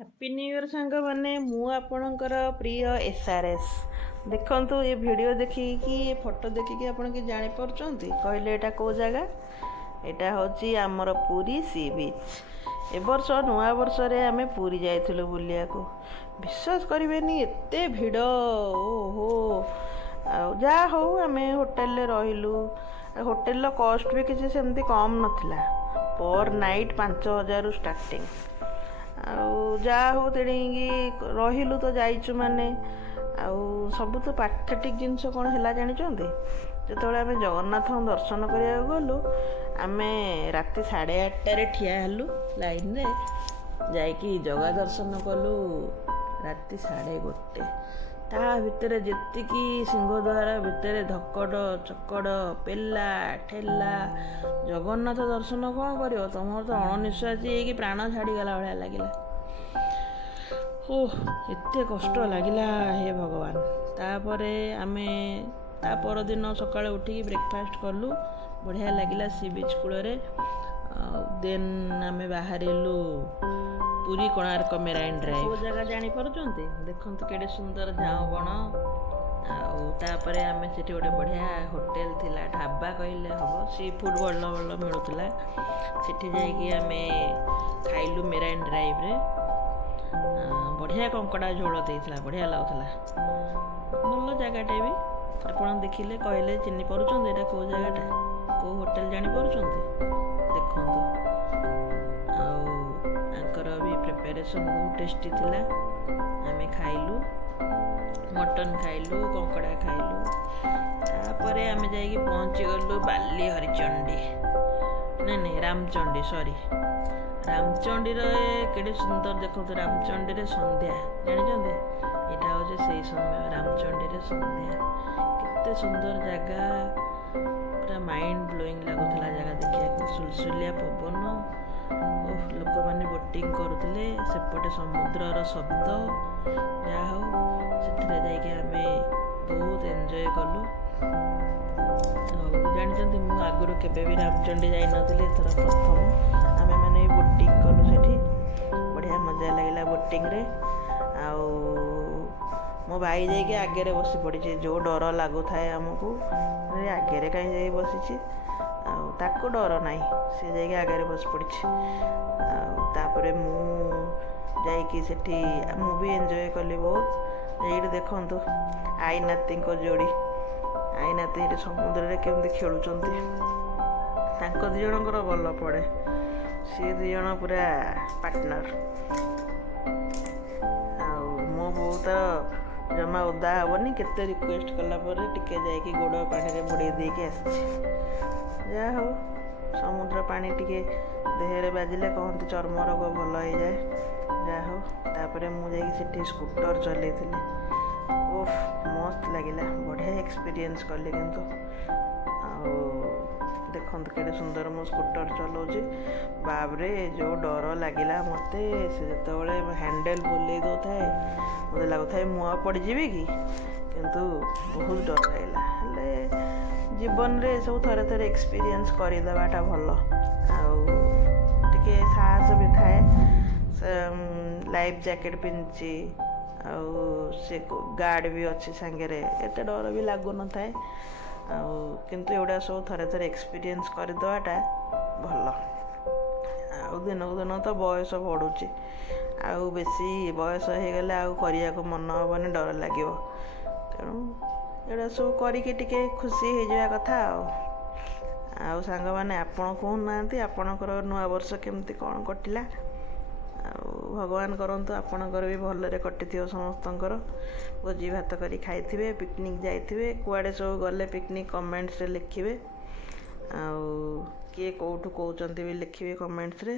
Happy new year ସାଙ୍ଗମାନେ, ମୁଁ ଆପଣଙ୍କର ପ୍ରିୟ SRS। ଦେଖନ୍ତୁ ଏ ଭିଡ଼ିଓ ଦେଖିକି, ଏ ଫଟୋ ଦେଖିକି ଆପଣ କି ଜାଣିପାରୁଛନ୍ତି? କହିଲେ ଏଇଟା କେଉଁ ଜାଗା? ଏଇଟା ହେଉଛି ଆମର ପୁରୀ ସି ବିଚ୍। ଏ ବର୍ଷ ନୂଆ ବର୍ଷରେ ଆମେ ପୁରୀ ଯାଇଥିଲୁ ବୁଲିବାକୁ। ବିଶ୍ୱାସ କରିବେନି ଏତେ ଭିଡ଼, ଓହୋ। ଆଉ ଯାହା ହଉ ଆମେ ହୋଟେଲରେ ରହିଲୁ। ହୋଟେଲର କଷ୍ଟ ବି କିଛି ସେମିତି କମ୍ ନଥିଲା। ପର୍ ନାଇଟ୍ 5,000ରୁ ଷ୍ଟାର୍ଟିଂ। ଆଉ ଯାହା ହଉ ତେଣିକି ରହିଲୁ ତ ଯାଇଛୁ ମାନେ। ଆଉ ସବୁଠୁ ପାଥେଟିକ୍ ଜିନିଷ କ'ଣ ହେଲା ଜାଣିଛନ୍ତି? ଯେତେବେଳେ ଆମେ ଜଗନ୍ନାଥଙ୍କ ଦର୍ଶନ କରିବାକୁ ଗଲୁ, ଆମେ ରାତି 8:30ରେ ଠିଆ ହେଲୁ ଲାଇନରେ, ଯାଇକି ଜଗା ଦର୍ଶନ କଲୁ ରାତି 1:30। ତା ଭିତରେ ଯେତିକି ସିଂହଦ୍ୱାର ଭିତରେ ଧକଡ଼ ଚକଡ଼, ପେଲା ଠେଲା। ଜଗନ୍ନାଥ ଦର୍ଶନ କ'ଣ କରିବ, ତମର ତ ଅଣନିଶ୍ୱାସୀ ହେଇକି ପ୍ରାଣ ଛାଡ଼ିଗଲା ଭଳିଆ ଲାଗିଲା। ଓଃ, ଏତେ କଷ୍ଟ ଲାଗିଲା, ହେ ଭଗବାନ। ତାପରେ ଆମେ ତା ପରଦିନ ସକାଳେ ଉଠିକି ବ୍ରେକଫାଷ୍ଟ କଲୁ, ବଢ଼ିଆ ଲାଗିଲା ସି ବିଚ୍ କୂଳରେ। ଆଉ ଦେନ୍ ଆମେ ବାହାରିଲୁ ପୁରୀ କୋଣାର୍କ ମେରାଇନ୍ ଡ୍ରାଇଭ୍। କେଉଁ ଜାଗା ଜାଣିପାରୁଛନ୍ତି? ଦେଖନ୍ତୁ କେଡ଼େ ସୁନ୍ଦର ଝାଉଁ ବଣ। ଆଉ ତାପରେ ଆମେ ସେଠି ଗୋଟେ ବଢ଼ିଆ ହୋଟେଲ ଥିଲା, ଢାବା କହିଲେ ହେବ, ସି ଫୁଡ଼୍ ଭଲ ଭଲ ମିଳୁଥିଲା। ସେଠି ଯାଇକି ଆମେ ଖାଇଲୁ ମେରାଇନ୍ ଡ୍ରାଇଭ୍ରେ। ବଢ଼ିଆ କଙ୍କଡ଼ା ଝୋଳ ଦେଇଥିଲା, ବଢ଼ିଆ ଲାଗୁଥିଲା। ଭଲ ଜାଗାଟେ ବି। ଆପଣ ଦେଖିଲେ କହିଲେ ଚିହ୍ନି ପାରୁଛନ୍ତି ଏଇଟା କେଉଁ ଜାଗାଟା, କେଉଁ ହୋଟେଲ ଜାଣିପାରୁଛନ୍ତି? ଦେଖନ୍ତୁ। ଆଉ ତାଙ୍କର ବି ପ୍ରିପାରେସନ୍ ବହୁତ ଟେଷ୍ଟି ଥିଲା। ଆମେ ଖାଇଲୁ, ମଟନ୍ ଖାଇଲୁ, କଙ୍କଡ଼ା ଖାଇଲୁ। ତାପରେ ଆମେ ଯାଇକି ପହଞ୍ଚିଗଲୁ ବାଲି ହରିଚଣ୍ଡୀ, ନାଇଁ ରାମଚଣ୍ଡୀ, ସରି। ରାମଚଣ୍ଡୀର କେଡ଼େ ସୁନ୍ଦର, ଦେଖନ୍ତୁ ରାମଚଣ୍ଡୀରେ ସନ୍ଧ୍ୟା, ଜାଣିଛନ୍ତି? ଏଇଟା ହେଉଛି ସେଇ ସମୟ, ରାମଚଣ୍ଡୀରେ ସନ୍ଧ୍ୟା। କେତେ ସୁନ୍ଦର ଜାଗା, ପୁରା ମାଇଣ୍ଡ ବ୍ଲୋଇଂ ଲାଗୁଥିଲା ଜାଗା ଦେଖିବାକୁ। ସୁଲସୁଲିଆ ପବନ, ଲୋକମାନେ ବୋଟିଂ କରୁଥିଲେ, ସେପଟେ ସମୁଦ୍ରର ଶବ୍ଦ। ଯାହା ହଉ ସେଥିରେ ଯାଇକି ଆମେ ବହୁତ ଏନ୍ଜୟ କଲୁ। ଆଉ ଜାଣିଛନ୍ତି, ମୁଁ ଆଗରୁ କେବେ ବି ରାମଚଣ୍ଡୀ ଯାଇନଥିଲି, ଏଥର ପ୍ରଥମ। ଆମେମାନେ ବି ବୋଟିଂ କଲୁ ସେଠି, ବଢ଼ିଆ ମଜା ଲାଗିଲା ବୋଟିଂରେ। ଆଉ ମୋ ଭାଇ ଯାଇକି ଆଗରେ ବସି ପଡ଼ିଛି। ଯେଉଁ ଡର ଲାଗୁଥାଏ ଆମକୁ, ଆଗରେ କାହିଁ ଯାଇ ବସିଛି। ଆଉ ତାକୁ ଡର ନାହିଁ, ସେ ଯାଇକି ଆଗରେ ବସି ପଡ଼ିଛି। ଆଉ ତାପରେ ମୁଁ ଯାଇକି ସେଠି ମୁଁ ବି ଏନ୍ଜୟ କଲି ବହୁତ। ଏଇଠି ଦେଖନ୍ତୁ ଆଈ ନାତିଙ୍କ ଯୋଡ଼ି। ଆଈ ନାତି ଏଠି ସମୁଦ୍ରରେ କେମିତି ଖେଳୁଛନ୍ତି। ତାଙ୍କ ଦୁଇ ଜଣଙ୍କର ଭଲ ପଡ଼େ, ସିଏ ଦୁଇ ଜଣ ପୁରା ପାର୍ଟନର। ଆଉ ମୋ ବୋଉ ତ ଜମା ଓଦା ହେବନି, କେତେ ରିକ୍ୱେଷ୍ଟ କଲା ପରେ ଟିକେ ଯାଇକି ଗୋଡ଼ ପାଣିରେ ବୁଡ଼େଇ ଦେଇକି ଆସିଛି। ଯାହା ହଉ, ସମୁଦ୍ର ପାଣି ଟିକେ ଦେହରେ ବାଜିଲେ କହନ୍ତି ଚର୍ମ ରୋଗ ଭଲ ହେଇଯାଏ। ଯାହା ହଉ, ତାପରେ ମୁଁ ଯାଇକି ସେଠି ସ୍କୁଟର ଚଲେଇଥିଲି। ଓଫ୍, ମସ୍ତ ଲାଗିଲା, ବଢ଼ିଆ ଏକ୍ସପିରିଏନ୍ସ କଲି କିନ୍ତୁ। ଆଉ ଦେଖନ୍ତୁ କେଡ଼େ ସୁନ୍ଦର ମୁଁ ସ୍କୁଟର ଚଲାଉଛି। ବାବରେ, ଯେଉଁ ଡର ଲାଗିଲା ମୋତେ, ସେ ଯେତେବେଳେ ହ୍ୟାଣ୍ଡେଲ ବୁଲେଇ ଦେଉଥାଏ, ମୋତେ ଲାଗୁଥାଏ ମୁଁ ଆଉ ପଡ଼ିଯିବି କି। କିନ୍ତୁ ବହୁତ ଡର ଲାଗିଲା। ହେଲେ ଜୀବନରେ ଏସବୁ ଥରେ ଥରେ ଏକ୍ସପିରିଏନ୍ସ କରିଦେବାଟା ଭଲ। ଆଉ ଟିକେ ସାହସ ବି ଥାଏ। ଲାଇଫ୍ ଜ୍ୟାକେଟ୍ ପିନ୍ଧିଛି, ଆଉ ସେ ଗାର୍ଡ଼ ବି ଅଛି ସାଙ୍ଗରେ, ଏତେ ଡର ବି ଲାଗୁନଥାଏ। ଆଉ କିନ୍ତୁ ଏଗୁଡ଼ା ସବୁ ଥରେ ଥରେ ଏକ୍ସପିରିଏନ୍ସ କରିଦେବାଟା ଭଲ। ଆଉ ଦିନକୁ ଦିନ ତ ବୟସ ବଢ଼ୁଛି, ଆଉ ବେଶୀ ବୟସ ହେଇଗଲେ ଆଉ କରିବାକୁ ମନ ହେବନି, ଡର ଲାଗିବ। ତେଣୁ ଏଗୁଡ଼ା ସବୁ କରିକି ଟିକେ ଖୁସି ହେଇଯିବା କଥା। ଆଉ ସାଙ୍ଗମାନେ, ଆପଣ କହୁନାହାନ୍ତି ଆପଣଙ୍କର ନୂଆ ବର୍ଷ କେମିତି କ'ଣ କଟିଲା? ଆଉ ଭଗବାନ କରନ୍ତୁ ଆପଣଙ୍କର ବି ଭଲରେ କଟିଥିବ ସମସ୍ତଙ୍କର। ଭୋଜି ଭାତ କରି ଖାଇଥିବେ, ପିକନିକ୍ ଯାଇଥିବେ, କୁଆଡ଼େ ସବୁ ଗଲେ ପିକନିକ୍ କମେଣ୍ଟସରେ ଲେଖିବେ। ଆଉ କିଏ କେଉଁଠୁ କହୁଛନ୍ତି ବି ଲେଖିବେ କମେଣ୍ଟସରେ।